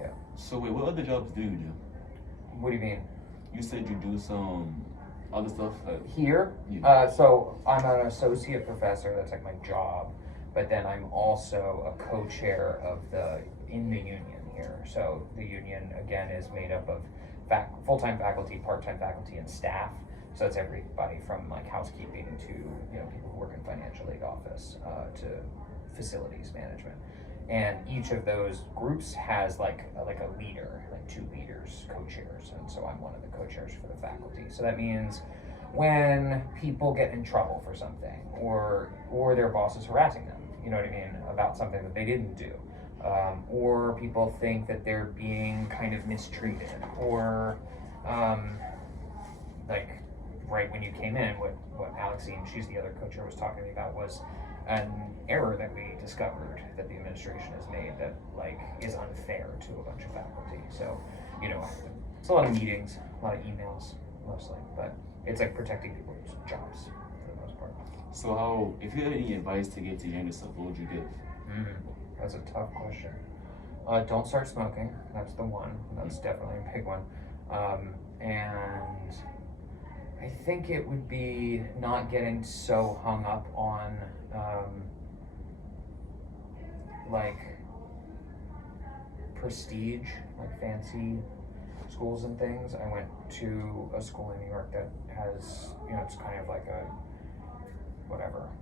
Yeah. So wait, what other jobs do you do? What do you mean? You said you do some other stuff. Here, Yeah. so I'm an associate professor. That's like my job, but then I'm also a co-chair of in the union here. So the union again is made up of full-time faculty, part-time faculty, and staff. So it's everybody from like housekeeping to people who work in financial aid office to facilities management. And each of those groups has like a leader, like two leaders, co-chairs, and so I'm one of the co-chairs for the faculty. So that means when people get in trouble for something, or their boss is harassing them, you know what I mean, about something that they didn't do, or people think that they're being kind of mistreated, or like right when you came in, what Alexine, she's the other co-chair, was talking to me about was an error that we discovered that the administration has made that like is unfair to a bunch of faculty. So, it's a lot of meetings, a lot of emails mostly, but it's like protecting people's jobs for the most part. So how, if you had any advice to give to your younger self, what would you give? That's a tough question. Don't start smoking. That's the one. That's definitely a big one. And I think it would be not getting so hung up on like prestige, like fancy schools and things. I went to a school in New York that has, it's kind of like a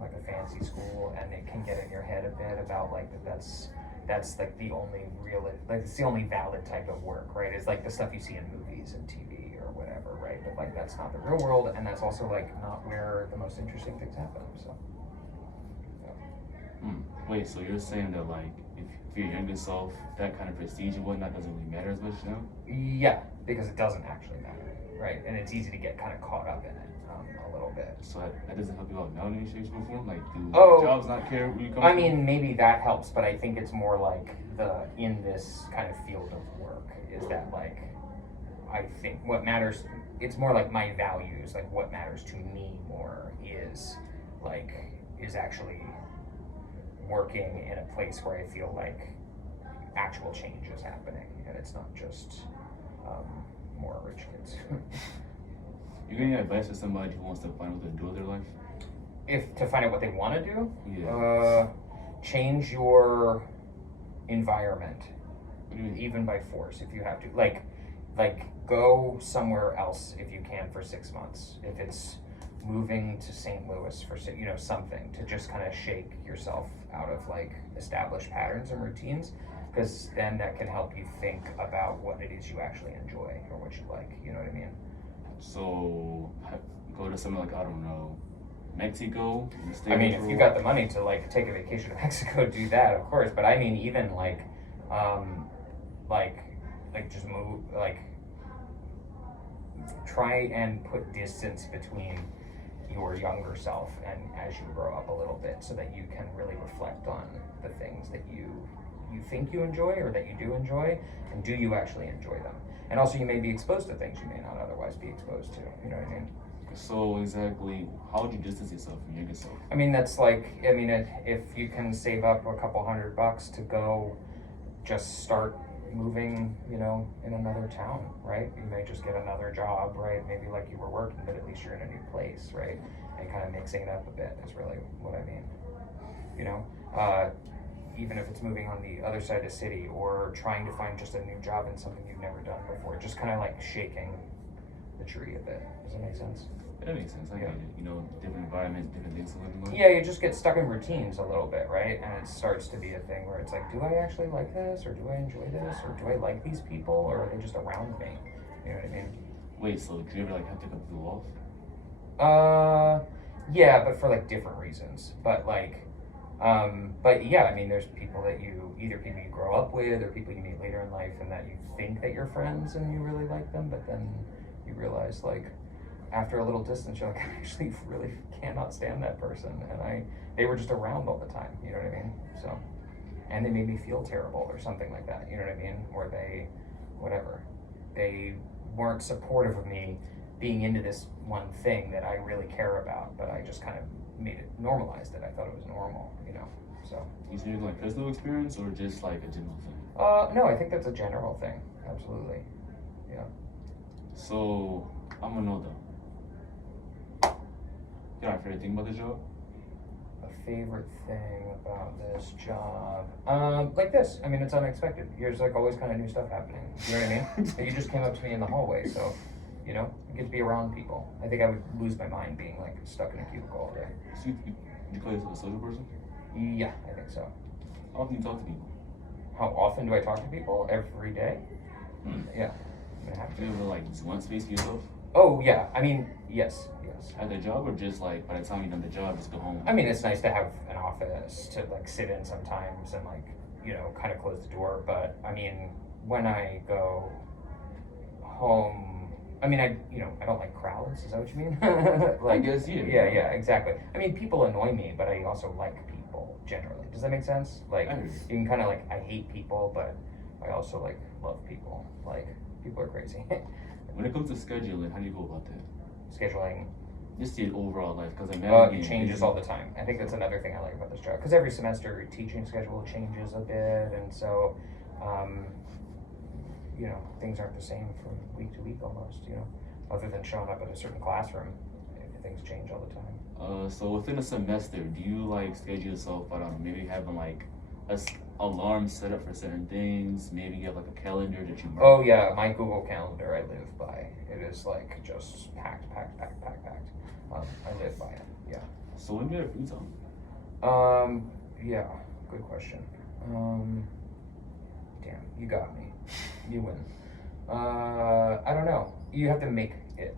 like a fancy school, and it can get in your head a bit about like that's like the only real, like it's the only valid type of work, right? It's like the stuff you see in movies and TV or whatever, right? But like that's not the real world, and that's also like not where the most interesting things happen. So. Yeah. Wait, so you're saying that like if for your younger self, that kind of prestige and whatnot doesn't really matter as much now? Yeah, because it doesn't actually matter, right? And it's easy to get kind of caught up in it a little bit. So that doesn't help you out now in any shape or form? Like, do Oh, jobs not care where you come I from? mean, maybe that helps, but I think it's more like in this kind of field of work is that like, I think what matters, it's more like my values, like what matters to me more is actually working in a place where I feel like actual change is happening, and it's not just more rich kids. You got any advice for somebody who wants to find what to do with their life? If to find out what they want to do, Yeah. Change your environment, What do you mean? even by force if you have to. Like go somewhere else if you can for 6 months. If it's moving to St. Louis for something to just kind of shake yourself out of like established patterns and routines, because then that can help you think about what it is you actually enjoy or what you like. You know what I mean? So go to somewhere like, I don't know, Mexico. And stay I mean, there if for you a got while? the money to like take a vacation to Mexico, do that, of course. But I mean, even like just move, like try and put distance between your younger self and as you grow up a little bit, so that you can really reflect on the things that you think you enjoy or that you do enjoy, and do you actually enjoy them? And also, you may be exposed to things you may not otherwise be exposed to. You know what I mean? So exactly, how would you distance yourself from your younger self? I mean, that's like, I mean, if you can save up a couple $100 to go just start moving, in another town, right? You may just get another job, right? Maybe like you were working, but at least you're in a new place, right? And kind of mixing it up a bit is really what I mean. Even if it's moving on the other side of the city, or trying to find just a new job in something you've never done before, just kind of like shaking the tree a bit. Does that make sense? That makes sense. I get it. Different environments, different things to live in. Yeah, you just get stuck in routines a little bit, right? And it starts to be a thing where it's like, do I actually like this, or do I enjoy this, or do I like these people, or are they just around me? You know what I mean? Wait, so do you ever like have to cut people off? Yeah, but for like different reasons. But yeah, I mean, there's people that either people you grow up with or people you meet later in life, and that you think that you're friends and you really like them, but then you realize like after a little distance, you're like, I actually really cannot stand that person, and they were just around all the time. You know what I mean? So, and they made me feel terrible or something like that. You know what I mean? Or they weren't supportive of me being into this one thing that I really care about, but I just kind of normalized it. I thought it was normal, So. You think you're like personal experience or just like a general thing? No, I think that's a general thing. Absolutely. Yeah. So I'm gonna know though. You know, my favorite thing about the job? A favorite thing about this job, like this. I mean, it's unexpected. There's like always kind of new stuff happening. You know what I mean? Like, you just came up to me in the hallway, so you know, I get to be around people. I think I would lose my mind being like stuck in a cubicle all day. So you call yourself a social person? Yeah, I think so. How often do you talk to people? How often do I talk to people? Every day. Yeah, I'm gonna have Do you to. ever like just want space for yourself? Oh yeah, I mean, yes. At the job or just like by the time you're done the job, just go home? I mean, it's nice to have an office to like sit in sometimes and like, you know, kind of close the door. But I mean, when I go home, I mean, I don't like crowds. Is that what you mean? I guess, yeah. Yeah, exactly. I mean, people annoy me, but I also like people generally. Does that make sense? Like, I hear you. you can kind of like, I hate people, but I also like love people. Like, people are crazy. When it comes to scheduling, how do you go about that? Scheduling. Just the overall life, because I imagine It changes all the time. I think that's another thing I like about this job, because every semester teaching schedule changes a bit, and so, you know, things aren't the same from week to week almost. You know, other than showing up at a certain classroom, things change all the time. So within a semester, do you like schedule yourself out on maybe having like alarm set up for certain things? Maybe you have like a calendar that you mark? Oh yeah, my Google Calendar I live by. It is like just packed. I live by it. Yeah. So when do you have free time? Yeah, good question. Damn, you got me. You win. I don't know. You have to make it.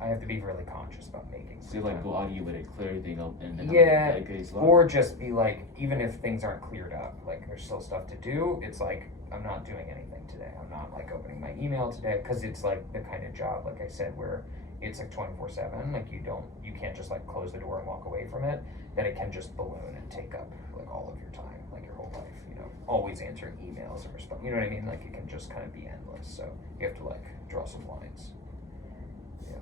I have to be really conscious about making. So you like go out of your way to clear everything up and then Yeah, dedicate slot? or just be like, even if things aren't cleared up, like there's still stuff to do. It's like I'm not doing anything today. I'm not like opening my email today because it's like the kind of job, like I said, where it's like 24/7. Like you can't just like close the door and walk away from it. Then it can just balloon and take up like all of your time, like your whole life. You know, always answering emails and respond. You know what I mean? Like it can just kind of be endless. So you have to like draw some lines. Yeah.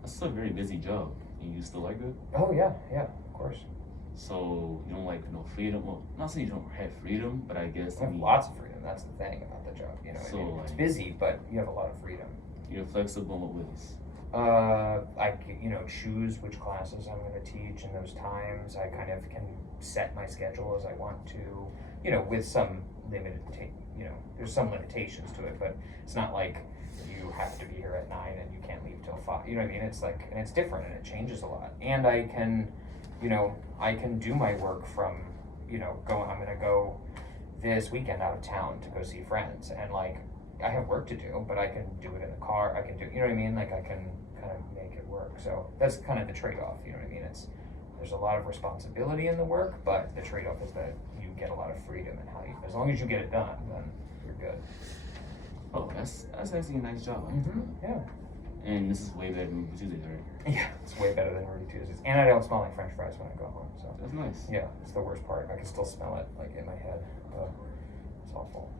That's a very busy job. And you still like it? Oh yeah, of course. So you don't like freedom? Well, not saying you don't have freedom, but I guess I have lots of freedom. That's the thing about the job. You know, So, it's like- busy, but you have a lot of freedom. you're flexible in what ways? Choose which classes I'm going to teach in those times. I kind of can set my schedule as I want to, you know, with some there's some limitations to it, but it's not like you have to be here at 9 and you can't leave till 5. You know what I mean? It's like, and it's different and it changes a lot. And I can do my work from, I'm going to go this weekend out of town to go see friends, and like, I have work to do, but I can do it in the car. I can do, you know what I mean? Like I can kind of make it work. So that's kind of the trade-off, you know what I mean? There's a lot of responsibility in the work, but the trade-off is that you get a lot of freedom in how as long as you get it done, then you're good. Oh, that's actually a nice job. Yeah. And this is way better than Ruby Tuesdays, right? Yeah, it's way better than Rudy Tuesdays. And I don't smell like French fries when I go home, so. That's nice. Yeah, it's the worst part. I can still smell it, like, in my head. It's awful.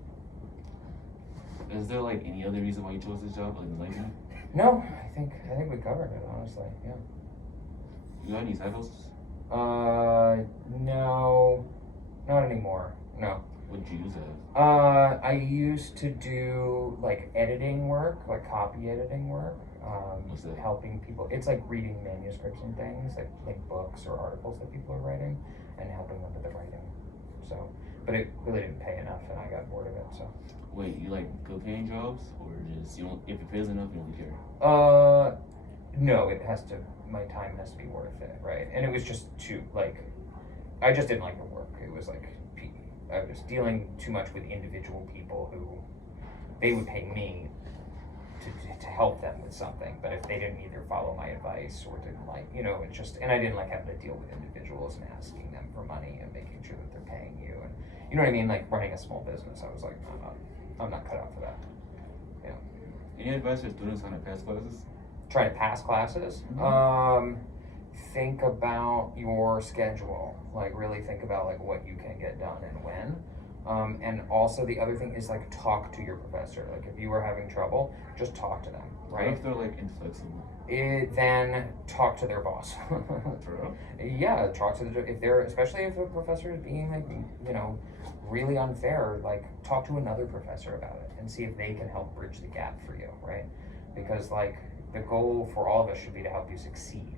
Is there like any other reason why you chose this job other than liking it? No, I think we covered it, honestly, yeah. You got any side hustles? No, not anymore, no. What did you use it as? I used to do, like, editing work, like copy editing work. What's that? Helping people. It's like reading manuscripts and things, like books or articles that people are writing, and helping them with the writing. So, but it really didn't pay enough, and I got bored of it, so. Wait, you like good paying jobs, or just you don't? If it pays enough, you don't care. No, my time has to be worth it, right? And it was just I just didn't like the work. It was like, I was dealing too much with individual people who, they would pay me to help them with something, but if they didn't either follow my advice or didn't and I didn't like having to deal with individuals and asking them for money and making sure that they're paying you, and you know what I mean, like running a small business. I was like, I'm not cut out for that. Yeah. Any advice for students on to pass classes? Trying to pass classes. Think about your schedule. Like really think about like what you can get done and when. And also the other thing is like talk to your professor. Like if you were having trouble, just talk to them, What right? if they're like inflexible? Then talk to their boss. For real? Yeah, talk to if they're, especially if the professor is being like, you know, really unfair, like talk to another professor about it and see if they can help bridge the gap for you, right? Because like the goal for all of us should be to help you succeed,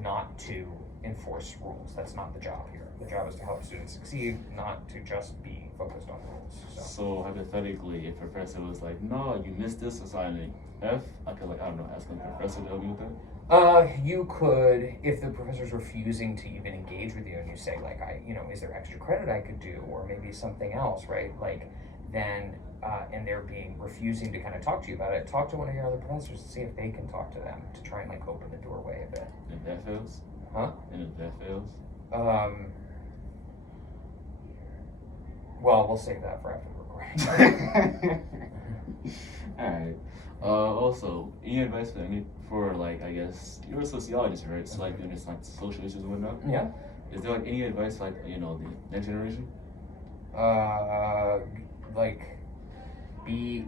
not to enforce rules. That's not the job here. The job is to help students succeed, not to just be focused on rules. So hypothetically, if a professor was like, "No, you missed this assignment, F," I could like, I don't know, ask the professor to help me with that. You could, if the professor's refusing to even engage with you, and you say like, is there extra credit I could do, or maybe something else, right? Like, then, and they're refusing to kind of talk to you about it. Talk to one of your other professors to see if they can talk to them to try and like open the doorway a bit. If that fails, Huh? and if that fails, Well, we'll save that for after the recording. Alright. Also, any advice for like, I guess you're a sociologist, right? So like you understand social issues and whatnot. Yeah. Is there like any advice for, like, you know, the next generation? Like be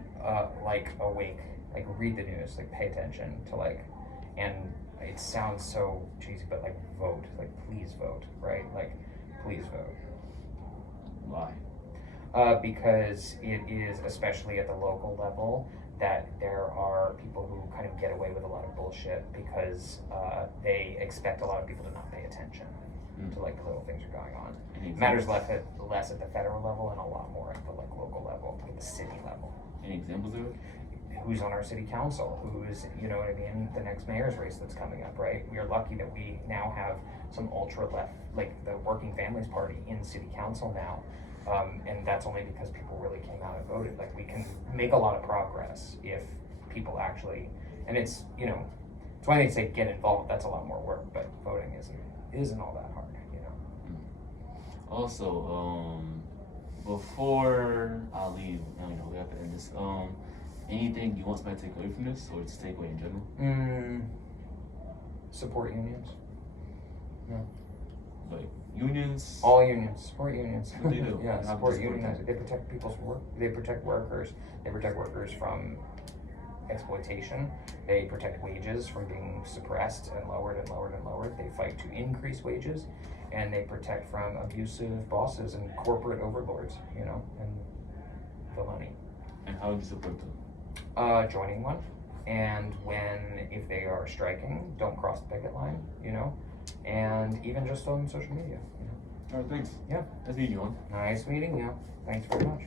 like awake, like read the news, like pay attention to like, and it sounds so cheesy, but like vote, like please vote, right? Like please vote. Why? Because it is, especially at the local level, that there are people who kind of get away with a lot of bullshit because they expect a lot of people to not pay attention to like the little things that are going on. It matters less at the federal level and a lot more at the like local level, at the city level. Any examples of it? Who's on our city council? Who's, you know what I mean? The next mayor's race that's coming up, right? We are lucky that we now have some ultra left, like the Working Families Party in city council now. And that's only because people really came out and voted. Like we can make a lot of progress if people actually, and it's, you know, it's why they say get involved. That's a lot more work, but voting isn't all that hard, you know. Also, before I leave, you know, we have to end this. Anything you want somebody to take away from this, or just take away in general? Support unions. Yeah. Like unions. All unions. Support unions. What they do? Yeah, How support do you support unions. them? They protect people's work. They protect workers. They protect workers from exploitation. They protect wages from being suppressed and lowered and lowered and lowered. They fight to increase wages, and they protect from abusive bosses and corporate overlords, you know, and the money. And how would you support them? Joining one, and if they are striking, don't cross the picket line, you know, and even just on social media, you know. Alright, thanks. Yeah. Nice meeting you, man. Nice meeting you. Thanks very much.